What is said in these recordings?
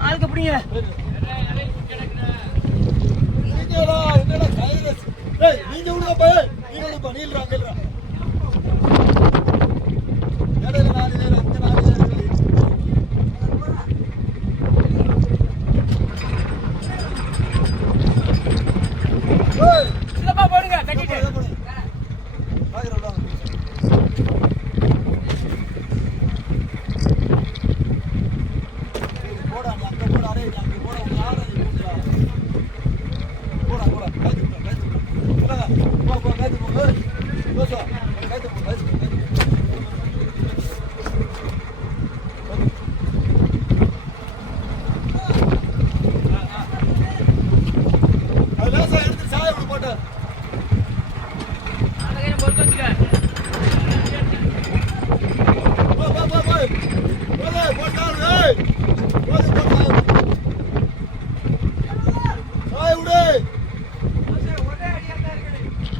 ஆளுக்கு பிடிங்க. நீங்க விடுங்க பையன் நீங்க விடுப்பா நீல்றா நீல்றா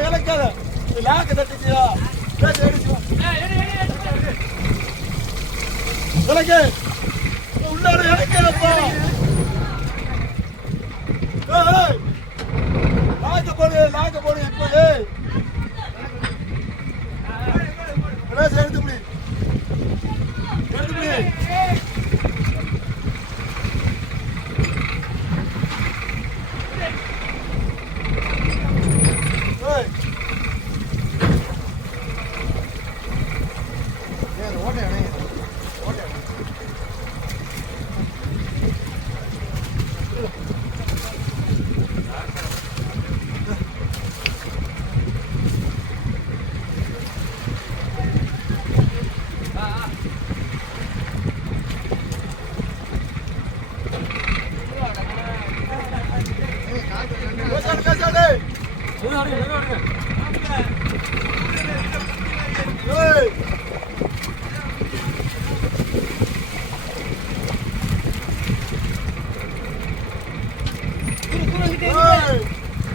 இழக்காத லாக்கு தட்டிக்கியா எனக்கு உள்ளார இழக்கிறப்பா லாக்க போடு லாக்க போடு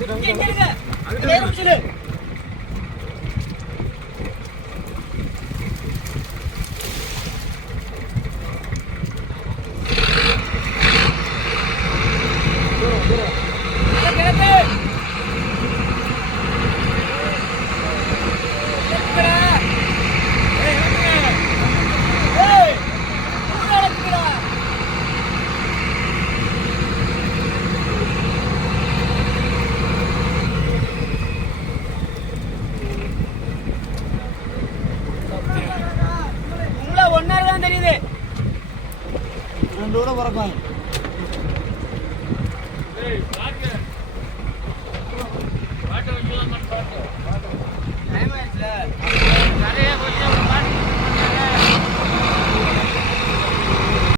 அங்கிட்டு இருங்க அங்கிட்டு இருங்க ரெண்டோட பிறப்பாங்க பாட்டு பாட்டு